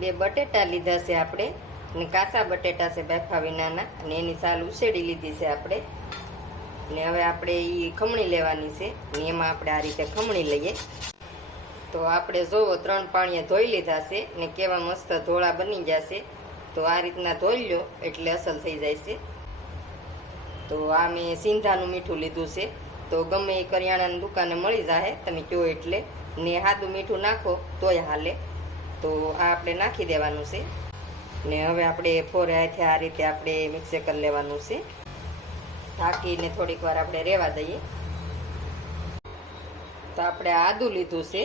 બે બટેટા લીધા છે આપણે ને કાચા બટેટા છે બાફા વિનાના, અને એની સાલ ઉછેડી લીધી છે આપણે. ને હવે આપણે એ ખમણી લેવાની છે ને એમાં આપણે આ રીતે ખમણી લઈએ. તો આપણે જોવો 3 પાણીએ ધોઈ લીધા છે ને કેવા મસ્ત ધોળા બની જશે. તો આ રીતના ધોઈ લો એટલે અસલ થઈ જાય છે. તો આ મેં સિંધાનું મીઠું લીધું છે. તો ગમે એ કરિયાણાની દુકાને મળી જાય તમે કહો એટલે, ને સાદું મીઠું નાખો તોય હાલે. તો આ આપણે નાખી દેવાનું છે ને હવે આપણે ફોરે હાથે આ રીતે આપણે મિક્સ કરી લેવાનું છે. ઢાંકીને થોડીક વાર આપણે રહેવા દઈએ. તો આપણે આદું લીધું છે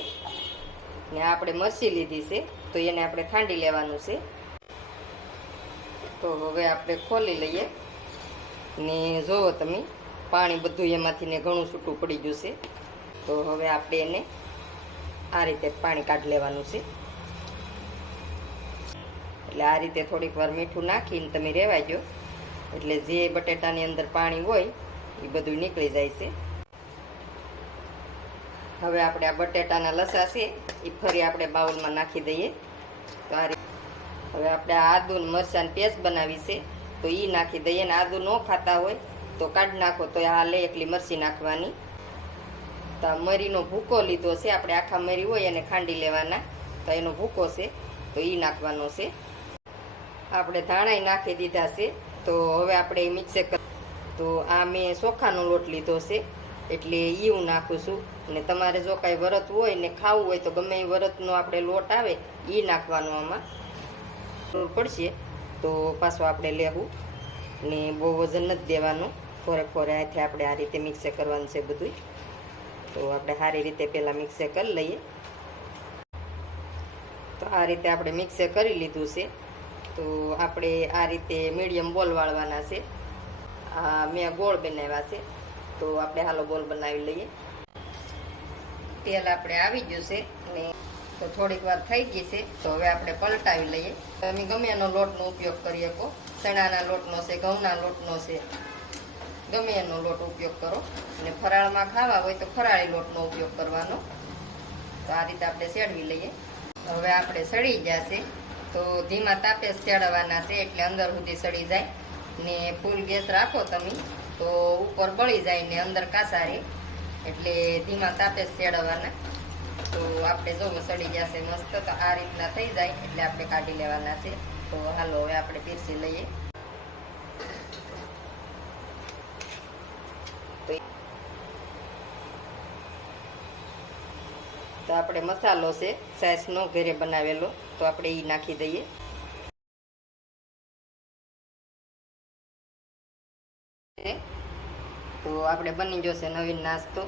ને આપણે મરચી લીધી છે, તો એને આપણે ખાંડી લેવાનું છે. તો હવે આપણે ખોલી લઈએ ને જોવો તમે પાણી બધું એમાંથી ને ઘણું છૂટું પડી ગયું છે. તો હવે આપણે એને આ રીતે પાણી કાઢી લેવાનું છે. એટલે આ રીતે થોડીક વાર મીઠું નાખીને તમે રહેવા દો એટલે જે બટેટાની અંદર પાણી હોય એ બધું નીકળી જાય છે. હવે આપણે આ બટેટાના લસા છે એ ફરી આપણે બાઉલમાં નાખી દઈએ. તો આ રીતે હવે આપણે આ આદુ ને મરચાંની પેસ્ટ બનાવી છે તો એ નાખી દઈએ. ને આદુ ન ખાતા હોય તો કાઢી નાખો તો હાલે, એટલી મરચી નાખવાની. તો આ મરીનો ભૂકો લીધો છે આપણે, આખા મરી હોય એને ખાંડી લેવાના. તો એનો ભૂકો છે તો એ નાખવાનો છે. આપણે ધાણા નાખી દીધા છે. તો હવે આપણે મિક્સ તો આ મેં ચોખાનો લોટ લીધો છે એટલે એ હું નાખું છું. ને તમારે જો કાંઈ વરત હોય ને ખાવું હોય તો ગમે એ વરતનો આપણે લોટ આવે એ નાખવાનો આમાં પડશે. તો પાછો આપણે લેવું ને બહુ વજન નથી દેવાનું. ફોરે ફોરે હાથે આપણે આ રીતે મિક્સ કરવાનું છે બધું. તો આપણે સારી રીતે પહેલાં મિક્સ કરી લઈએ. તો આ રીતે આપણે મિક્સ કરી લીધું છે. તો આપણે આ રીતે મીડિયમ બોલ વાળવાના છે. આ મેં ગોળ બનાવ્યા છે તો આપણે હાલો ગોળ બનાવી લઈએ. તેલ આપણે આવી ગયું છે ને તો થોડીક વાર થઈ ગઈ છે. તો હવે આપણે પલટાવી લઈએ. તમે ગમે એનો લોટનો ઉપયોગ કરી શકો, ચણાના લોટનો છે, ઘઉંના લોટનો છે, ગમે એનો લોટ ઉપયોગ કરો. અને ફરાળમાં ખાવા હોય તો ફરાળી લોટનો ઉપયોગ કરવાનો. તો આ રીતે આપણે શેડવી લઈએ. હવે આપણે સળી જશે તો ધીમા તાપે શેડવાના છે એટલે અંદર સુધી સળી જાય. ને ફૂલ ગેસ રાખો તમે તો ઉપર બળી જાય ને અંદર કાચા રહે, એટલે ધીમા તાપે શેડવાના. તો આપણે જોવો સળી જશે મસ્ત. તો આ રીતના થઈ જાય એટલે આપણે કાઢી લેવાના છે. તો હાલો હવે આપણે પીરસી લઈએ. તો આપણે મસાલો છે સાસનો ઘરે બનાવેલો તો આપણે એ નાખી દઈએ. તો આપણે બની જશે નવીન નાસ્તો.